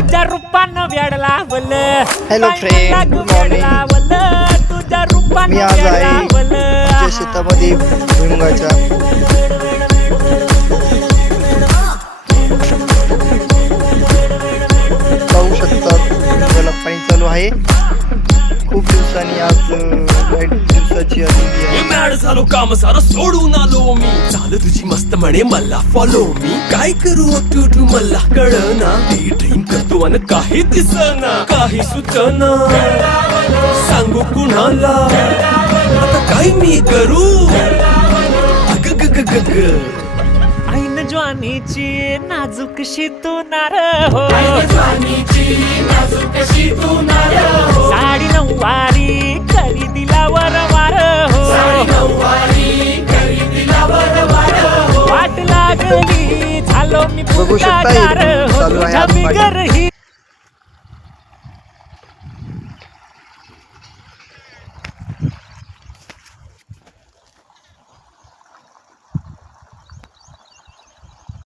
तुझ्या रूपानं वेड लावलं. Hello friend, good morning. तुझ्या रूपानं मी आज वेड आहे लावलं. आमच्या शेतामध्ये भुईमुगाच्या. पाहू शकतात त्याला पाणी चालू आहे. खूप दिवसांनी आज लाईट दिवसाची आलेली आहे. मॅड झालो, काम सारं सोडून आलो मी. चाल तुझी मस्त म्हणे मला फॉलो मी. काय करू टू मला कळना. ती ड्रीम करतो अन काही दिसना, काही सुचना. सांगू कुणाला आता काय मी करू. अग ग ग ग ग. ऐन ज्वानीची नाजूकशी तू नार हो. साडी नऊवारी करी दिला वरवार हो. वाट लागली झालो मी बघू शकता, पुढाकार हो. चालू आहे तुझ्या आतमध्ये. बिगर ही